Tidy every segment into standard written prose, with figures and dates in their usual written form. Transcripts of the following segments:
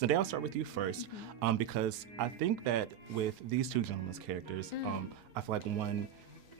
Zendaya, I'll start with you first, because I think that with these two gentlemen's characters, I feel like one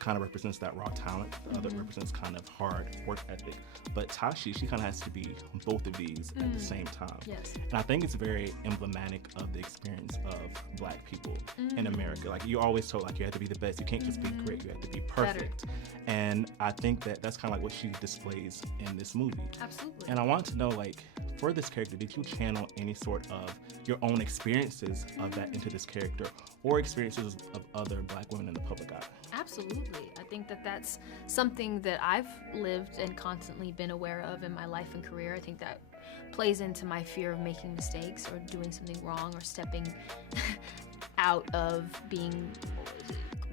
kind of represents that raw talent, the other represents kind of hard work ethic. But Tashi, she kind of has to be both of these at the same time. Yes. And I think it's very emblematic of the experience of Black people in America. Like, you're always told, like, you have to be the best. You can't just be great. You have to be perfect. And I think that that's kind of like what she displays in this movie. Absolutely. And I want to know, like, for this character, did you channel any sort of your own experiences of that into this character, or experiences of other Black women in the public eye? Absolutely. I think that that's something that I've lived and constantly been aware of in my life and career. I think that plays into my fear of making mistakes or doing something wrong or stepping out of being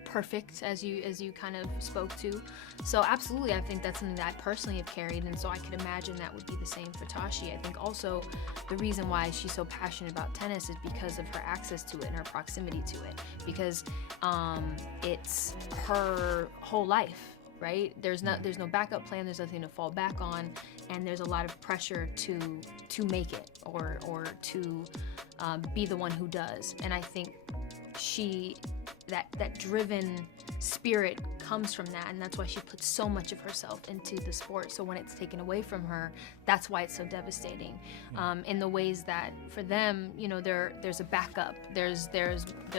perfect, as you kind of spoke to. So absolutely, I think that's something that I personally have carried, and so I could imagine that would be the same for Tashi. I think also the reason why she's so passionate about tennis is because of her access to it and her proximity to it, because it's her whole life, right? There's no backup plan, there's nothing to fall back on, and there's a lot of pressure to make it or to be the one who does. And I think that driven spirit comes from that, and that's why she puts so much of herself into the sport. So when it's taken away from her, that's why it's so devastating. In the ways that for them, you know, there's a backup. There's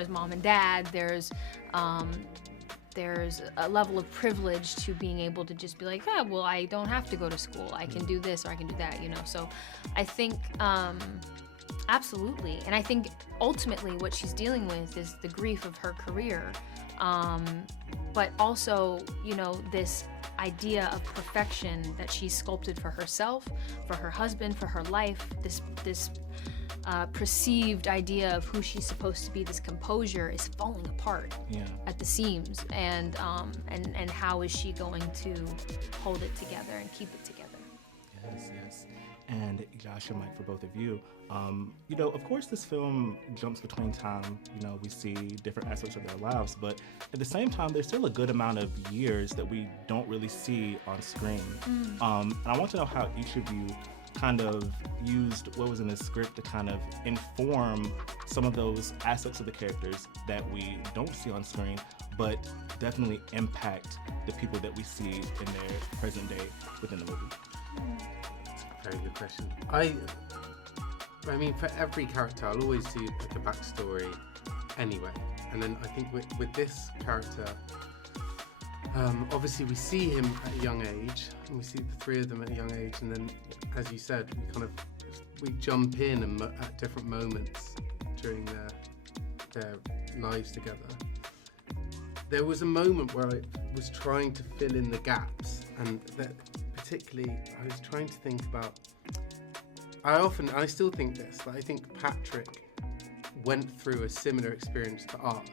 mom and dad. There's a level of privilege to being able to just be like, yeah, well, I don't have to go to school. I can do this or I can do that, you know. So I think absolutely. And I think ultimately what she's dealing with is the grief of her career. But also, you know, this idea of perfection that she's sculpted for herself, for her husband, for her life, this perceived idea of who she's supposed to be, this composure, is falling apart at the seams. And how is she going to hold it together and keep it together? Yes. And Josh and Mike, for both of you, you know, of course this film jumps between time. You know, we see different aspects of their lives, but at the same time, there's still a good amount of years that we don't really see on screen. And I want to know how each of you kind of used what was in the script to kind of inform some of those aspects of the characters that we don't see on screen, but definitely impact the people that we see in their present day within the movie. Very good question. I mean, for every character, I'll always do like a backstory anyway. And then I think with this character, obviously we see him at a young age, and we see the three of them at a young age, and then, as you said, we jump in and at different moments during their lives together. There was a moment where I was trying to fill in the gaps, and that particularly I was trying to think about, I still think this, but I think Patrick went through a similar experience to Art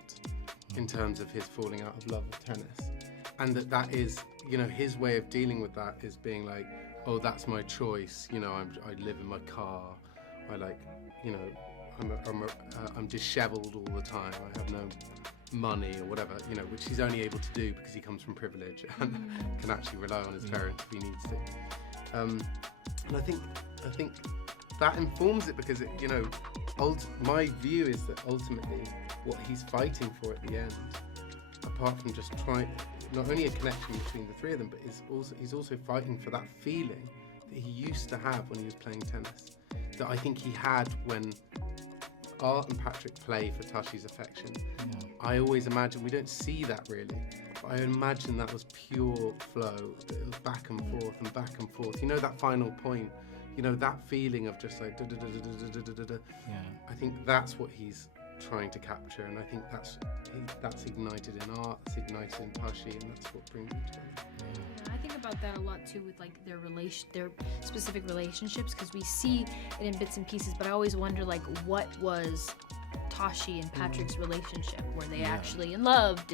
in terms of his falling out of love with tennis, and that is, you know, his way of dealing with that is being like, oh, that's my choice, you know, I live in my car, I like, you know, I'm disheveled all the time, I have no money or whatever, you know, which he's only able to do because he comes from privilege and can actually rely on his parents if he needs to. And I think that informs it, because it, you know, my view is that ultimately what he's fighting for at the end, apart from just trying, not only a connection between the three of them, but he's also fighting for that feeling that he used to have when he was playing tennis, that I think he had when Art and Patrick play for Tashi's affection. I always imagine, we don't see that really, but I imagine that was pure flow, that it was back and forth and back and forth. You know, that final point, you know, that feeling of just like da-da-da-da-da-da-da-da. I think that's what he's trying to capture, and I think that's ignited in Art, that's ignited in Tashi, and that's what brings them together. I think about that a lot too with like their specific relationships, because we see it in bits and pieces, but I always wonder, like, what was Tashi and Patrick's relationship? Were they actually in love?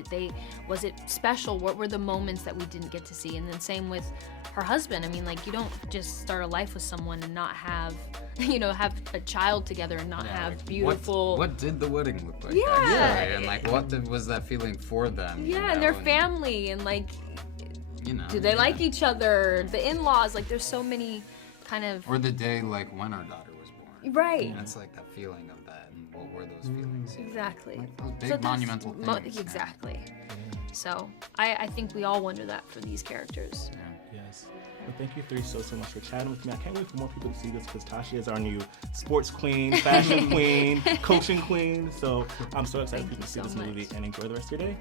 Was it special? What were the moments that we didn't get to see? And then same with her husband. I mean, like, you don't just start a life with someone and not have, you know, have a child together and not have like, beautiful. What did the wedding look like? Yeah. Actually? And like, what was that feeling for them? Yeah, you know? and their family, and like, you know, do they like each other? The in-laws, like, there's so many kind of. Or the day, like, when our daughter was born. Right. And it's like that feeling of that, and what were those feelings? You know? Exactly. Like those big So that's monumental things. Exactly. So I think we all wonder that for these characters. Yeah. Yes. Well, thank you three so much for chatting with me. I can't wait for more people to see this because Tashi is our new sports queen, fashion queen, coaching queen. So I'm so excited for people to see Thank this you so movie much. and enjoy the rest of your day.